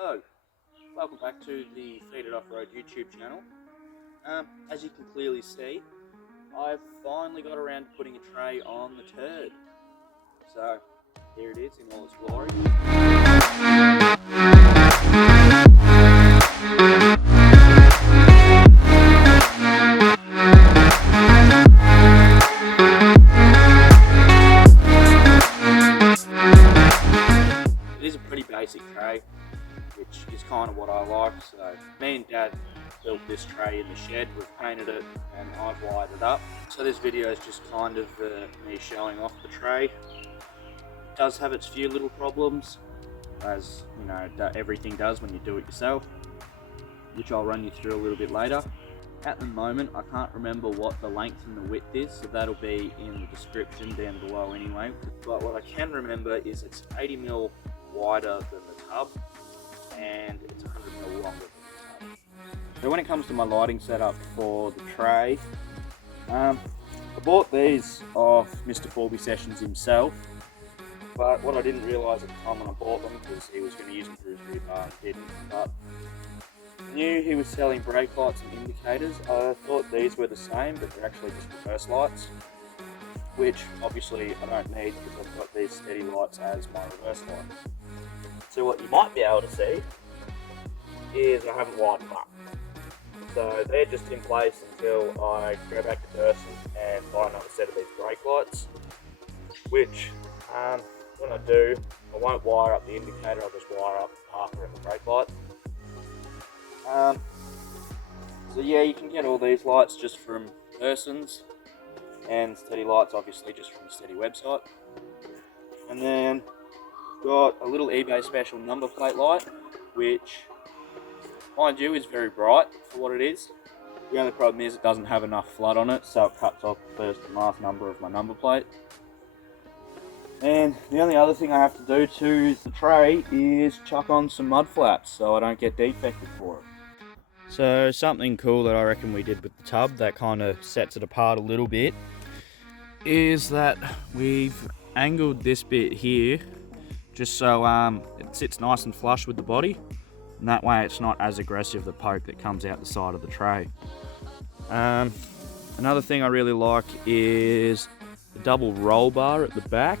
So, welcome back to the Feed It Off-Road YouTube channel. As you can clearly see, I've finally got around to putting a tray on the turd. So, here it is in all its glory. It is a pretty basic tray, which is kind of what I like. So me and Dad built this tray in the shed, we've painted it and I've wired it up. So this video is just kind of me showing off the tray. It does have its few little problems, as you know everything does when you do it yourself, which I'll run you through a little bit later. At the moment I can't remember what the length and the width is, so that'll be in the description down below anyway. But what I can remember is it's 80mm wider than the tub and it's 100mm longer than the tub. So when it comes to my lighting setup for the tray, I bought these off Mr. Forby Sessions himself, but what I didn't realise at the time when I bought them, because he was going to use them for his rear bar and didn't, but I knew he was selling brake lights and indicators. I thought these were the same, but they're actually just reverse lights, which obviously I don't need because I've got these steady lights as my reverse lights. So what you might be able to see is I haven't wired them up. So they're just in place until I go back to Durson and buy another set of these brake lights, which when I do, I won't wire up the indicator, I'll just wire up the parker and the brake light. So yeah, you can get all these lights just from Durson's, and steady lights obviously just from the Steady website. And then got a little eBay special number plate light, which mind you is very bright for what it is. The only problem is it doesn't have enough flood on it, so it cuts off the first and last number of my number plate. And the only other thing I have to do to the tray is chuck on some mud flaps so I don't get defected for it. So something cool that I reckon we did with the tub that kind of sets it apart a little bit is that we've angled this bit here just so it sits nice and flush with the body, and that way it's not as aggressive the poke that comes out the side of the tray. Another thing I really like is the double roll bar at the back,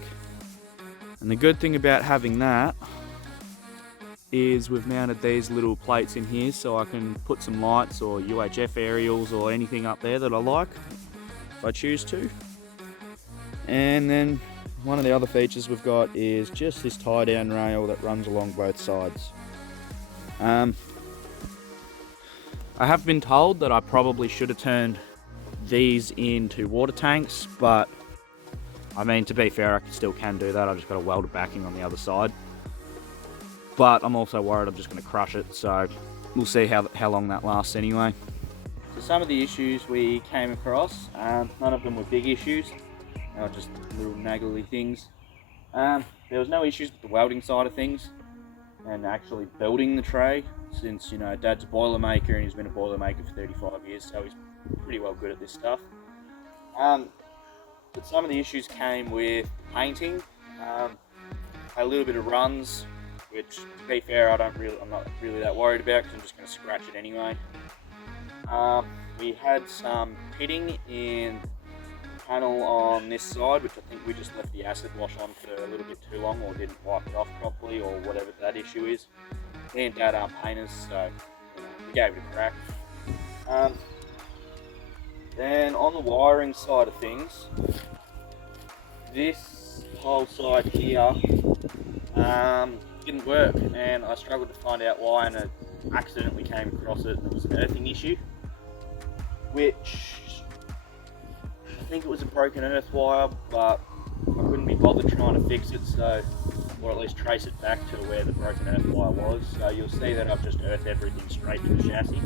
and the good thing about having that is we've mounted these little plates in here so I can put some lights or UHF aerials or anything up there that I like if I choose to. And then one of the other features we've got is just this tie down rail that runs along both sides. I have been told that I probably should have turned these into water tanks, but I mean, to be fair, I still can do that. I just got a welded backing on the other side. But I'm also worried I'm just going to crush it, so we'll see how long that lasts anyway. So some of the issues we came across, none of them were big issues, they were just little naggly things. There was no issues with the welding side of things and actually building the tray, since you know Dad's a Boilermaker and he's been a Boilermaker for 35 years, so he's pretty well good at this stuff. But some of the issues came with painting. A little bit of runs, which to be fair I'm not really that worried about because I'm just going to scratch it anyway. We had some pitting in the panel on this side, which I think we just left the acid wash on for a little bit too long or didn't wipe it off properly or whatever that issue is. Me and Dad aren't painters, so you know, we gave it a crack. Then on the wiring side of things, this whole side here didn't work, and I struggled to find out why, and I accidentally came across it and it was an earthing issue, which I think it was a broken earth wire, but I couldn't be bothered trying to fix it, so, or at least trace it back to where the broken earth wire was. So you'll see that I've just earthed everything straight to the chassis.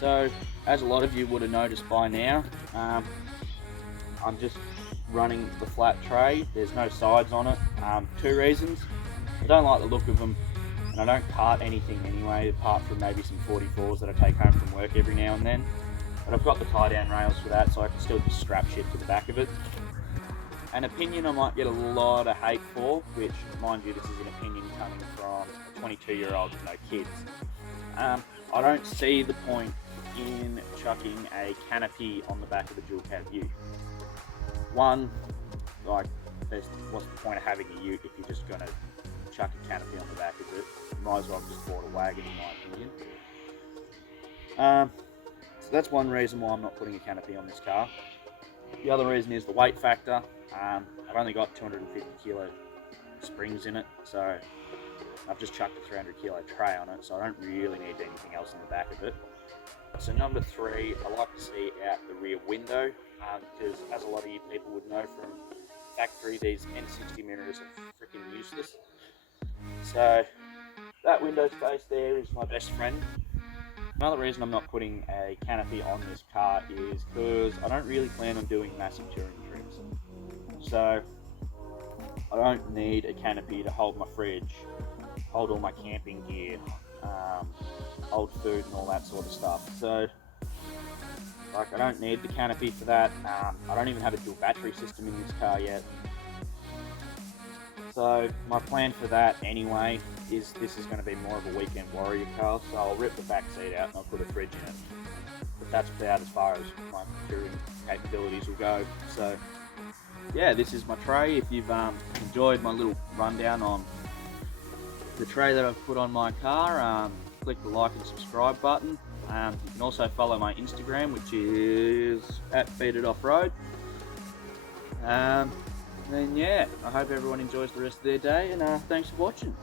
So as a lot of you would have noticed by now, I'm just running the flat tray. There's no sides on it. Two reasons: I don't like the look of them, and I don't cart anything anyway, apart from maybe some 44s that I take home from work every now and then. But I've got the tie down rails for that, so I can still just strap shit to the back of it. An opinion I might get a lot of hate for, which, mind you, this is an opinion coming from a 22-year-old with no kids. I don't see the point in chucking a canopy on the back of a dual cab ute. One, like, what's the point of having a ute if you're just going to chuck a canopy on the back of it? You might as well have just bought a wagon, in my opinion. So that's one reason why I'm not putting a canopy on this car. The other reason is the weight factor. I've only got 250 kilo springs in it, so I've just chucked a 300 kilo tray on it, so I don't really need anything else in the back of it. So number 3, I like to see out the rear window, because as a lot of you people would know from factory, these N60 mirrors are freaking useless. So that window space there is my best friend. Another reason I'm not putting a canopy on this car is because I don't really plan on doing massive touring trips. So I don't need a canopy to hold my fridge, hold all my camping gear, hold food and all that sort of stuff. So like, I don't need the canopy for that. I don't even have a dual battery system in this car yet. So my plan for that anyway is this is going to be more of a weekend warrior car, so I'll rip the back seat out and I'll put a fridge in it. But that's about as far as my touring capabilities will go. So yeah, this is my tray. If you've enjoyed my little rundown on the tray that I've put on my car, click the like and subscribe button. You can also follow my Instagram, which is @FeedItOffRoad. And yeah, I hope everyone enjoys the rest of their day, and thanks for watching.